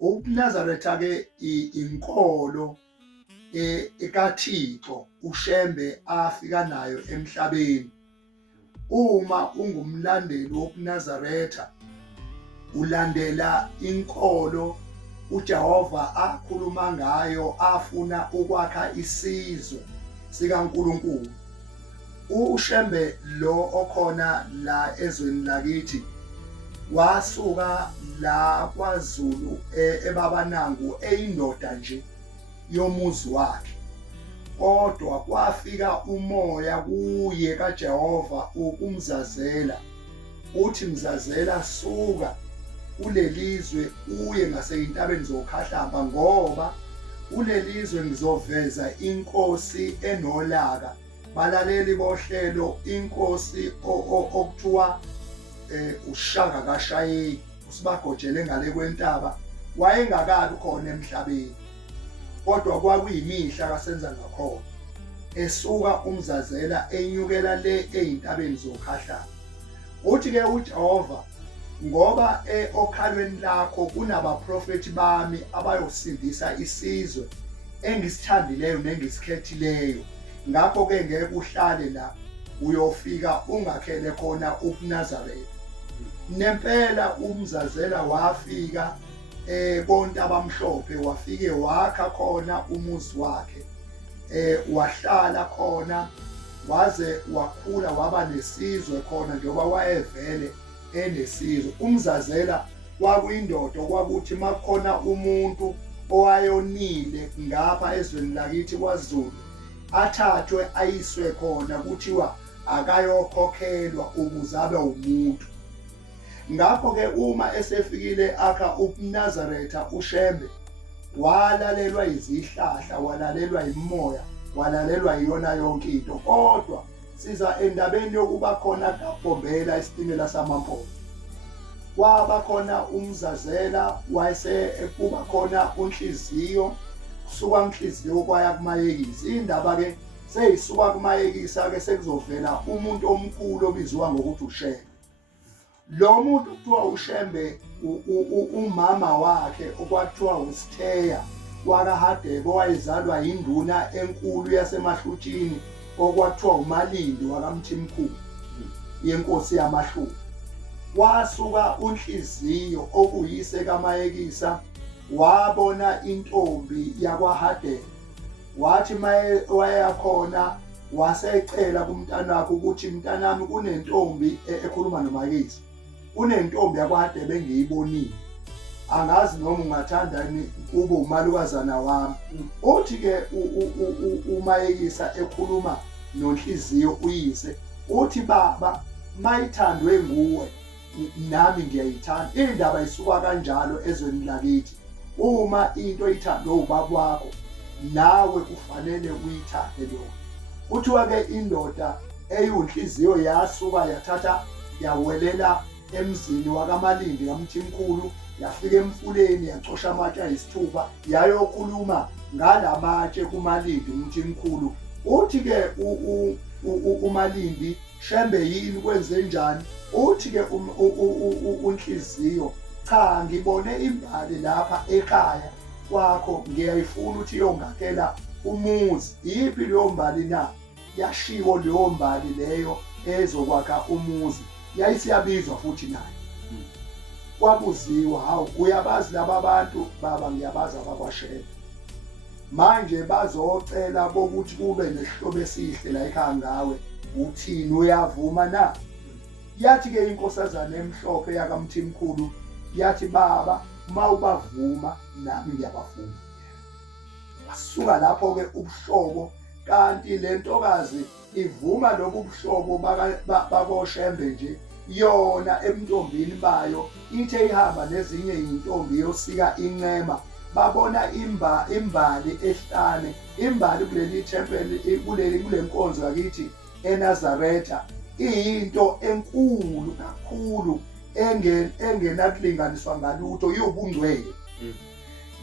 UNazaretha ke inkolo ekaThixo uShembe afika nayo emhlabeni. Uma ungumlandeli wokuNazaretha ulandela inkolo uJehova akhuluma ngayo afuna ukwakha isizwe sikaNkulunkulu. uShembe lo okhona la ezweni lakithi wasuka la kwaZulu eBabanangu eyindoda nje yomuzi wakhe, kodwa kwafika umoya kuye kaJehova ukumzazela uthi Mzazela suka kulelizwe uye ngaseyintabeni zokhahlamba ngoba kulelizwe ngizoveza inkosi enolaka. Balaleli bohlelo, inkosi okuthiwa uShaka kaShayeki usibagojele ngale kwentaba wayengakabi khona emhlabeni, kodwa kwakuyimihla kasenza ngakhona esuka uMzazela enyukela le eyintabeni zokhahlamba. Uthi-ke uJehova, ngoba okhalweni lakho kunabaprofethi bami abayosindisa isizwe engisithandileyo nengisikhethileyo, ngakho-ke ngeke uhlale la, uyofika ungakhele khona uNazaretha. Nempela uMzazela wafika koNtabamhlophe, wafike wakha khona umuzi wakhe, wahlala khona waze wakhula waba nesizwe khona njengoba wayevele enesizwe. uMzazela kwakuyindoda okwakuthi makukhona umuntu owayonile ngapha ezweni lakithi kwaZulu athathwe ayiswe khona kuthiwa akayokhokhelwa ukuze abe umuntu. Ngakho-ke uma esefikile akha uNazaretha uShembe walalelwa izihlahla, walalelwa imimoya, walalelwa yiyona yonke into, kodwa siza endabeni yokuba khona kaBhombela isitimela samaMpondo. Kwaba khona uMzazela kuba khona uNhliziyo, kusuka uNhliziyo kwaya kuMayekisi. Indaba-ke seyisuka kuMayekisa-ke sekuzovela umuntu omkhulu obizwa ngokuthi uShembe. Lo muntu kuthiwa uShembe umama wakhe okwakuthiwa uSitheya wakaHadebe owayezalwa yinduna enkulu yasemaHlutshini okwakuthiwa uMalindi wakaMthimkhulu yenkosi yamaHlubi. Wasuka uNhliziyo okuyise kaMayekisa wabona intombi yakwaHadebe, wathi wayakhona wasecela kumntanakhe ukuthi mntanami kunentombi ekhuluma noMayekisa, kunentombi yakwaHadebe engiyibonile, angazi noma ungathandani kube umalukazana wami. Uthi-ke uMayekisa ekhuluma noNhliziyo uyise, uthi baba mayithandwe nguwe nami ngiyayithanda. Indaba isuka kanjalo ezweni lakithi, uma into ithandwe ubaba wakho nawe kufanele uyithande yona. Kuthiwa-ke indoda eyiNhliziyo yasuka yathatha yawelela emzini wakaMalindi kaMthimkhulu, yafika emfuleni yacosha amatshe ayisithupha yayokhuluma ngalamatshe kuMalindi uMthimkhulu. Uthi-ke uMalindi, Shembe yini kwenze njani? Uthi-ke uNhliziyo, cha ngibone imbali lapha ekhaya kwakho, ngiyayifuna ukuthi iyongakhela umuzi. Yiphi leyo mbali na? Yashiwo leyo mbali leyo ezokwakha umuzi, yayisiyabizwa futhi nayo. Kwabuziwa, hawu uyabazi laba abantu baba? Ngiyabazi abakwaShembe. Manje bazocela bokuthi kube nesihlobo esihle la ekhaya ngawe, uthini, uyavuma na? Yathi-ke inkosazana emhlophe yakaMthimkhulu yathi baba mawubavuma nami ngiyabavuma. Wasuka lapho-ke ubuhlobo, kanti le ntokazi ivuma lobu buhlobo bakoShembe nje, yona ebuntombini bayo ithe ihamba nezinye iy'ntombi yosika inxema, babona imbali ehlane. Imbali kuleli thempeli, kule nkonzo yakithi eNazaretha iyinto enkulu kakhulu engenakulinganiswa ngalutho, iwubungcwele.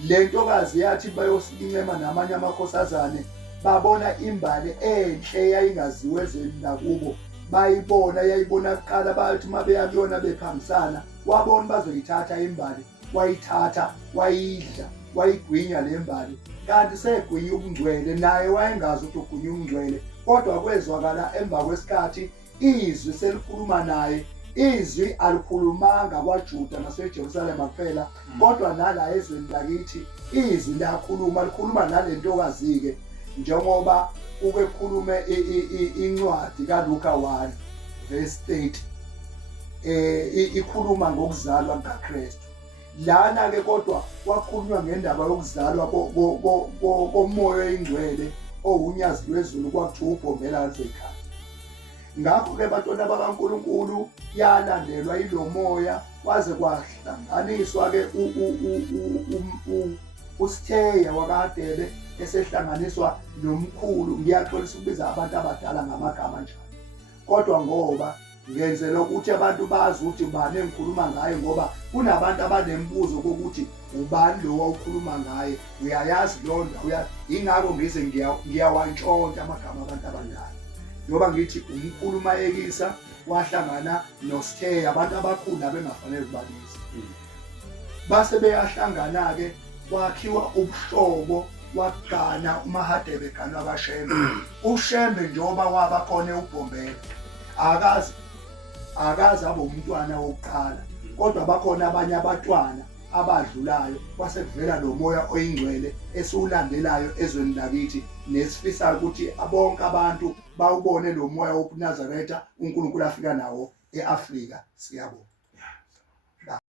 Le ntokazi yathi bayosika inxema namanye amakhosazane, babona imbali enhle yayingaziwe ezweni lakubo, bayibona, yayibona kuqala, bathi uma beya kuyona bephambisana, wabona bazoyithatha imbali wayithatha wayidla wayigwinya le mbali, kanti segwinya ubungcwele naye wayengazi ukuthi ugwinya ubungcwele. Kodwa kwezwakala emva kwesikhathi izwi selikhuluma naye. Izwi alikhulumanga kwaJuda naseJerusalema kuphela, kodwa nala ezweni lakithi izwi likhuluma nalentokazi-ke, njengoba uke khulume incwadi kaLuka 1 verse 30, ikhuluma ngokuzalwa kukaKristu. Lana-ke kodwa kwakhulunywa ngendaba yokuzalwa komoya oyingcwele owunyazi lwezulu, kwakuthiwa ubhombela ngalezo y'khathi. Ngakho-ke bantwana bakaNkulunkulu yalandelwa yilo moya kwaze kwahlanganiswa-ke uSitheya wakadebe esehlanganiswa nomkhulu. Ngiyaxolisa ukubiza abantu abadala ngamagama njalo, kodwa ngoba ngenzela ukuthi abantu bazi ukuthi ubani engikhuluma ngaye, ngoba kunabantu abanembuzo kokuthi ubani lo wawukhuluma ngaye, uyayazi leyo ndawo. Yingakho ngize ngiyawantshontsha amagama abantu abadala, njengoba ngithi umkhulu uMayekisa wahlangana noSitheya, abantu abakhulu abengafanele ukubabiza. Base beyahlangana-ke kwakhiwa ubuhlobo, wakugana uMahadebe eganwa kaShembe. uShembe njengoba waba khona ubhombela, akaze abe umntwana wokuqala, kodwa bakhona abanye abatwana abadlulayo. Kwase kuvela lo moya oyingcwele esiwulandelayo ezweni lakithi, nesifisayo ukuthi bonke abantu bawubone lo moya wobuNazaretha uNkulunkulu afika nawo e-Afrika. Siyabonga.